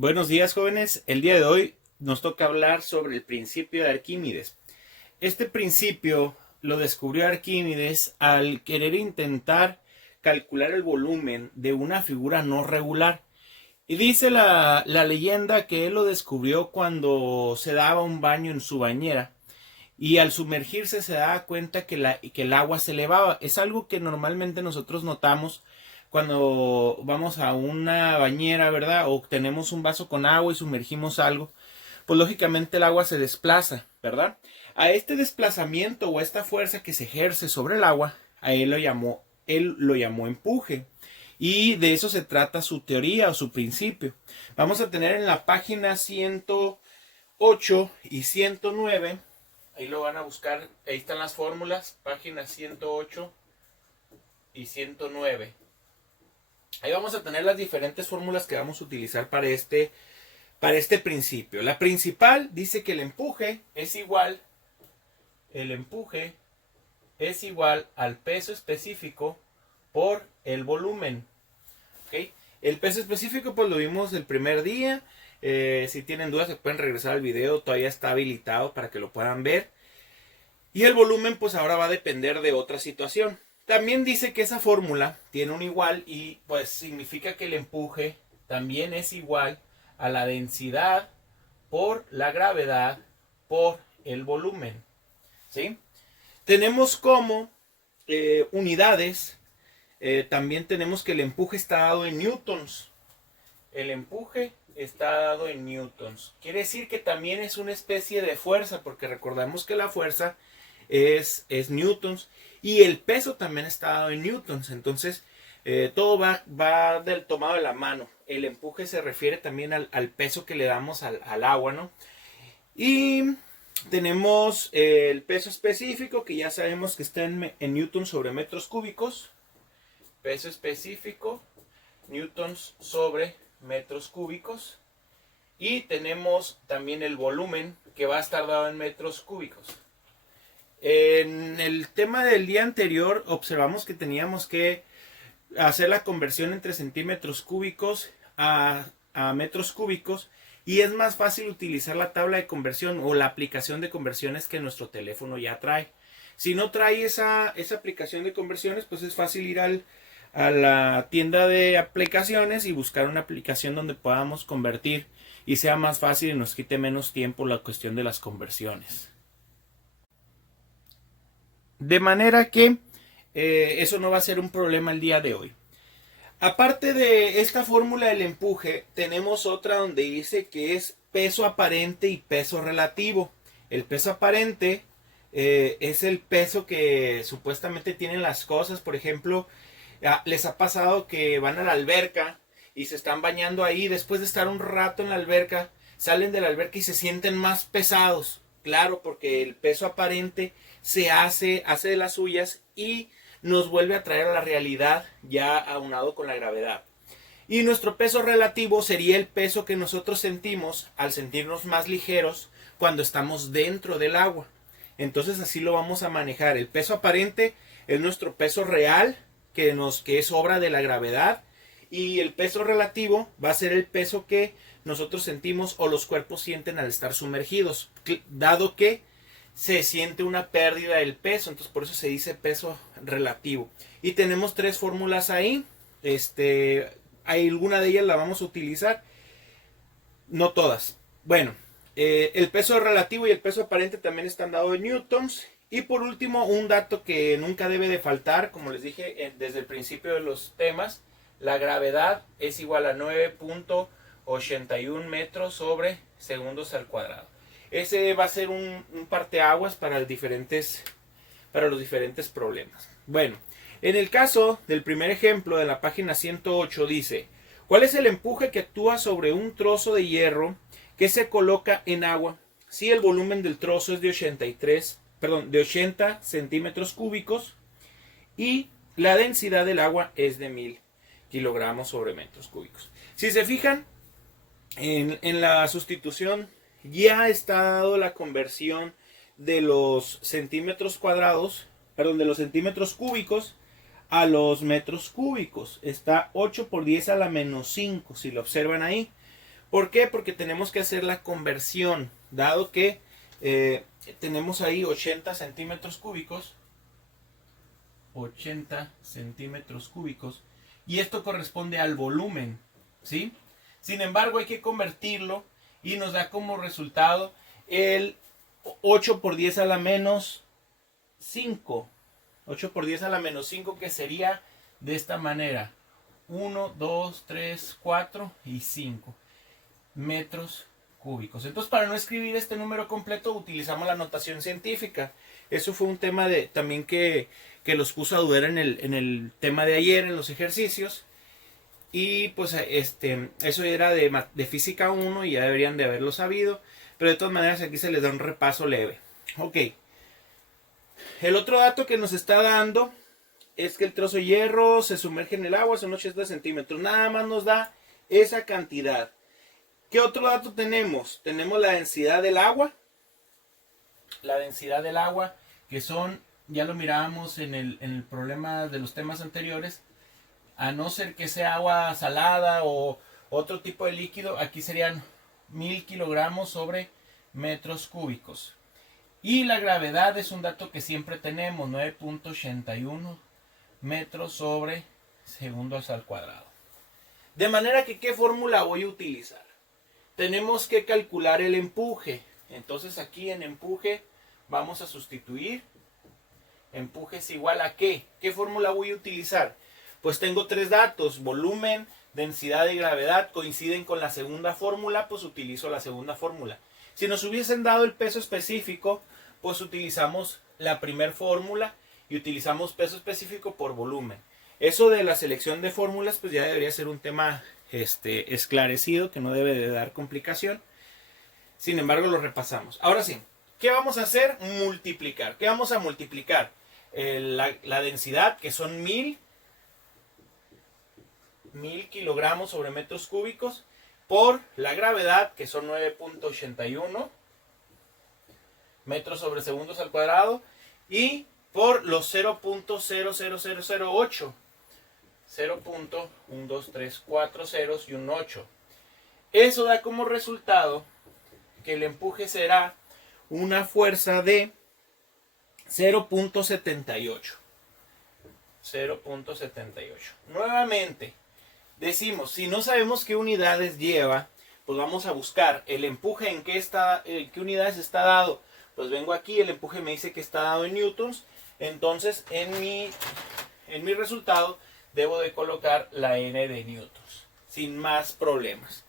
Buenos días, jóvenes. El día de hoy nos toca hablar sobre el principio de Arquímedes. Este principio lo descubrió Arquímedes al querer intentar calcular el volumen de una figura no regular. Y dice la leyenda que él lo descubrió cuando se daba un baño en su bañera y al sumergirse se daba cuenta que el agua se elevaba. Es algo que normalmente nosotros notamos cuando vamos a una bañera, ¿verdad? O tenemos un vaso con agua y sumergimos algo, pues lógicamente el agua se desplaza, ¿verdad? A este desplazamiento o a esta fuerza que se ejerce sobre el agua, a él lo llamó empuje. Y de eso se trata su teoría o su principio. Vamos a tener en la página 108 y 109, ahí lo van a buscar, ahí están las fórmulas, páginas 108 y 109. Ahí vamos a tener las diferentes fórmulas que vamos a utilizar para este principio. La principal dice que el empuje es igual al peso específico por el volumen. ¿Okay? El peso específico pues lo vimos el primer día. Si tienen dudas se pueden regresar al video, todavía está habilitado para que lo puedan ver. Y el volumen pues ahora va a depender de otra situación. También dice que esa fórmula tiene un igual y pues significa que el empuje también es igual a la densidad por la gravedad por el volumen. ¿Sí? Tenemos como unidades, también tenemos que el empuje está dado en newtons. El empuje está dado en newtons. Quiere decir que también es una especie de fuerza, porque recordamos que la fuerza es newtons y el peso también está dado en newtons. Entonces todo va del tomado de la mano. El empuje se refiere también al peso que le damos al agua, ¿no? Y tenemos el peso específico, que ya sabemos que está en newtons sobre metros cúbicos. Peso específico, newtons sobre metros cúbicos. Y tenemos también el volumen, que va a estar dado en metros cúbicos. En el tema del día anterior observamos que teníamos que hacer la conversión entre centímetros cúbicos a metros cúbicos, y es más fácil utilizar la tabla de conversión o la aplicación de conversiones que nuestro teléfono ya trae. Si no trae esa aplicación de conversiones, pues es fácil ir a la tienda de aplicaciones y buscar una aplicación donde podamos convertir y sea más fácil y nos quite menos tiempo la cuestión de las conversiones. De manera que eso no va a ser un problema el día de hoy. Aparte de esta fórmula del empuje, tenemos otra donde dice que es peso aparente y peso relativo. El peso aparente es el peso que supuestamente tienen las cosas. Por ejemplo, les ha pasado que van a la alberca y se están bañando ahí. Después de estar un rato en la alberca, salen de la alberca y se sienten más pesados. Claro, porque el peso aparente se hace de las suyas y nos vuelve a traer a la realidad ya aunado con la gravedad. Y nuestro peso relativo sería el peso que nosotros sentimos al sentirnos más ligeros cuando estamos dentro del agua. Entonces así lo vamos a manejar. El peso aparente es nuestro peso real, que es obra de la gravedad, y el peso relativo va a ser el peso que nosotros sentimos o los cuerpos sienten al estar sumergidos, dado que se siente una pérdida del peso. Entonces por eso se dice peso relativo. Y tenemos tres fórmulas ahí. Alguna de ellas la vamos a utilizar, no todas. Bueno, el peso relativo y el peso aparente también están dados en newtons. Y por último, un dato que nunca debe de faltar, como les dije desde el principio de los temas: la gravedad es igual a 9.81 metros sobre segundos al cuadrado. Ese va a ser un parteaguas para los diferentes problemas. Bueno, en el caso del primer ejemplo de la página 108 dice: ¿cuál es el empuje que actúa sobre un trozo de hierro que se coloca en agua si el volumen del trozo es de 80 centímetros cúbicos y la densidad del agua es de 1000 kilogramos sobre metros cúbicos? Si se fijan, en la sustitución ya está dado la conversión de los centímetros cuadrados, de los centímetros cúbicos a los metros cúbicos. Está 8 por 10 a la menos 5, si lo observan ahí. ¿Por qué? Porque tenemos que hacer la conversión, dado que tenemos ahí 80 centímetros cúbicos. 80 centímetros cúbicos. Y esto corresponde al volumen, ¿sí? Sin embargo, hay que convertirlo y nos da como resultado el 8 por 10 a la menos 5. 8 por 10 a la menos 5, que sería de esta manera. 1, 2, 3, 4 y 5 metros cúbicos. Entonces, para no escribir este número completo, utilizamos la notación científica. Eso fue un tema también que los puso a dudar en el tema de ayer, en los ejercicios. Y pues eso era de física 1 y ya deberían de haberlo sabido. Pero de todas maneras aquí se les da un repaso leve. Ok. El otro dato que nos está dando es que el trozo de hierro se sumerge en el agua, son 80 centímetros. Nada más nos da esa cantidad. ¿Qué otro dato tenemos? Tenemos la densidad del agua. La densidad del agua, que son, ya lo mirábamos en el problema de los temas anteriores, a no ser que sea agua salada o otro tipo de líquido, aquí serían 1000 kilogramos sobre metros cúbicos. Y la gravedad es un dato que siempre tenemos, 9.81 metros sobre segundos al cuadrado. De manera que, ¿qué fórmula voy a utilizar? Tenemos que calcular el empuje. Entonces aquí en empuje vamos a sustituir. Empuje es igual a ¿qué? ¿Qué fórmula voy a utilizar? Pues tengo tres datos, volumen, densidad y gravedad, coinciden con la segunda fórmula, pues utilizo la segunda fórmula. Si nos hubiesen dado el peso específico, pues utilizamos la primera fórmula y utilizamos peso específico por volumen. Eso de la selección de fórmulas, pues ya debería ser un tema esclarecido, que no debe de dar complicación. Sin embargo, lo repasamos. Ahora sí, ¿qué vamos a hacer? Multiplicar. ¿Qué vamos a multiplicar? La densidad, que son 1000 kilogramos sobre metros cúbicos, por la gravedad, que son 9.81 metros sobre segundos al cuadrado, y por los 0.00008. 0.1234 ceros y un 8. Eso da como resultado que el empuje será una fuerza de 0.78. 0.78. Nuevamente, decimos, si no sabemos qué unidades lleva, pues vamos a buscar el empuje en qué unidades está dado. Pues vengo aquí, el empuje me dice que está dado en newtons. Entonces, en mi resultado debo de colocar la n de newtons, sin más problemas.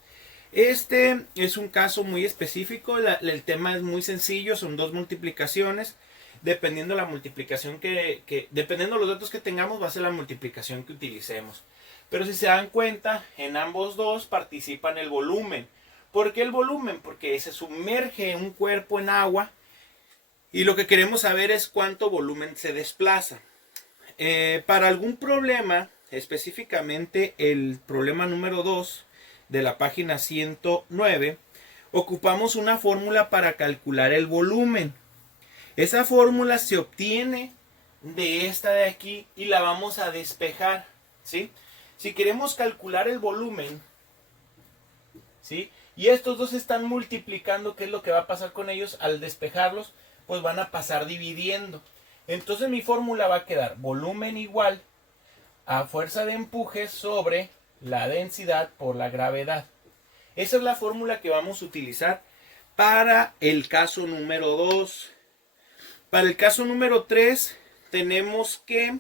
Este es un caso muy específico, el tema es muy sencillo, son dos multiplicaciones. Dependiendo la multiplicación dependiendo de los datos que tengamos, va a ser la multiplicación que utilicemos. Pero si se dan cuenta, en ambos dos participan el volumen. ¿Por qué el volumen? Porque se sumerge un cuerpo en agua y lo que queremos saber es cuánto volumen se desplaza. Para algún problema, específicamente el problema número 2 de la página 109, ocupamos una fórmula para calcular el volumen. Esa fórmula se obtiene de esta de aquí y la vamos a despejar, ¿sí? Si queremos calcular el volumen, ¿sí? Y estos dos están multiplicando, ¿qué es lo que va a pasar con ellos? Al despejarlos, pues van a pasar dividiendo. Entonces mi fórmula va a quedar volumen igual a fuerza de empuje sobre la densidad por la gravedad. Esa es la fórmula que vamos a utilizar para el caso número 2. Para el caso número 3 tenemos que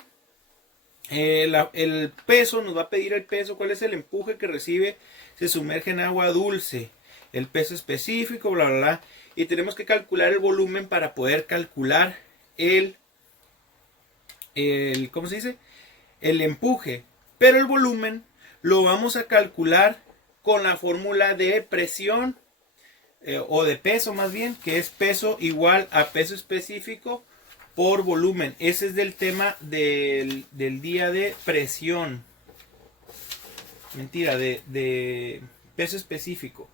el peso, nos va a pedir el peso, cuál es el empuje que recibe, se sumerge en agua dulce, el peso específico, bla, bla, bla. Y tenemos que calcular el volumen para poder calcular ¿cómo se dice? El empuje. Pero el volumen lo vamos a calcular con la fórmula de presión o de peso más bien, que es peso igual a peso específico por volumen. Ese es del tema del día de presión. Mentira, de peso específico.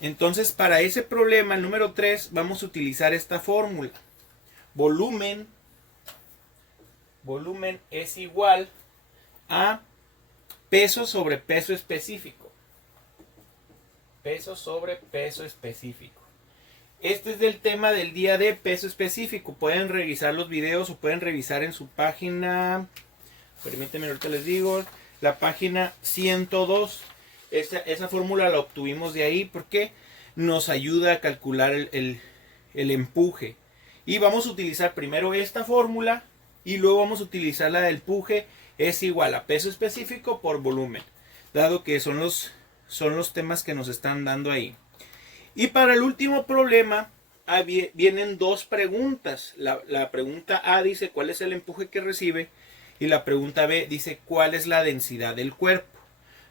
Entonces, para ese problema, el número 3, vamos a utilizar esta fórmula. Volumen es igual a peso sobre peso específico. Peso sobre peso específico. Este es del tema del día de peso específico. Pueden revisar los videos o pueden revisar en su página. Permítanme, ahorita les digo. La página 102. Esa fórmula la obtuvimos de ahí porque nos ayuda a calcular el empuje. Y vamos a utilizar primero esta fórmula y luego vamos a utilizar la del empuje. Es igual a peso específico por volumen. Dado que son los temas que nos están dando ahí. Y para el último problema vienen dos preguntas. La pregunta A dice cuál es el empuje que recibe y la pregunta B dice cuál es la densidad del cuerpo.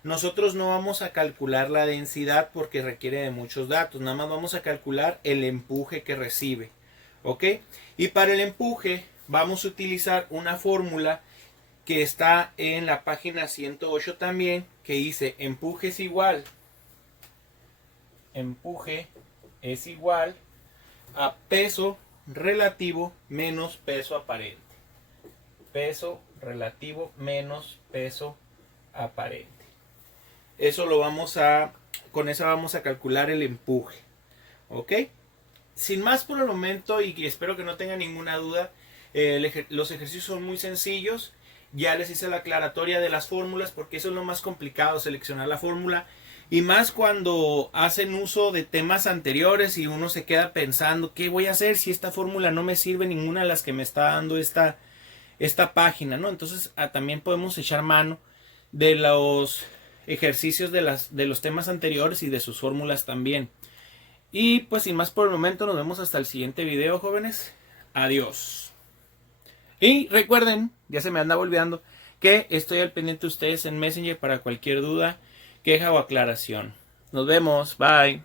Nosotros no vamos a calcular la densidad porque requiere de muchos datos. Nada más vamos a calcular el empuje que recibe. ¿Ok? Y para el empuje vamos a utilizar una fórmula que está en la página 108 también, que dice empuje es igual a peso relativo menos peso aparente. Peso relativo menos peso aparente. Eso con eso vamos a calcular el empuje. ¿Ok? Sin más por el momento, y espero que no tengan ninguna duda, los ejercicios son muy sencillos. Ya les hice la aclaratoria de las fórmulas porque eso es lo más complicado, seleccionar la fórmula. Y más cuando hacen uso de temas anteriores y uno se queda pensando, ¿qué voy a hacer si esta fórmula no me sirve ninguna de las que me está dando esta página, ¿no? Entonces también podemos echar mano de los ejercicios de los temas anteriores y de sus fórmulas también. Y pues sin más por el momento, nos vemos hasta el siguiente video, jóvenes. Adiós. Y recuerden, ya se me andaba olvidando, que estoy al pendiente de ustedes en Messenger para cualquier duda, queja o aclaración. Nos vemos, bye.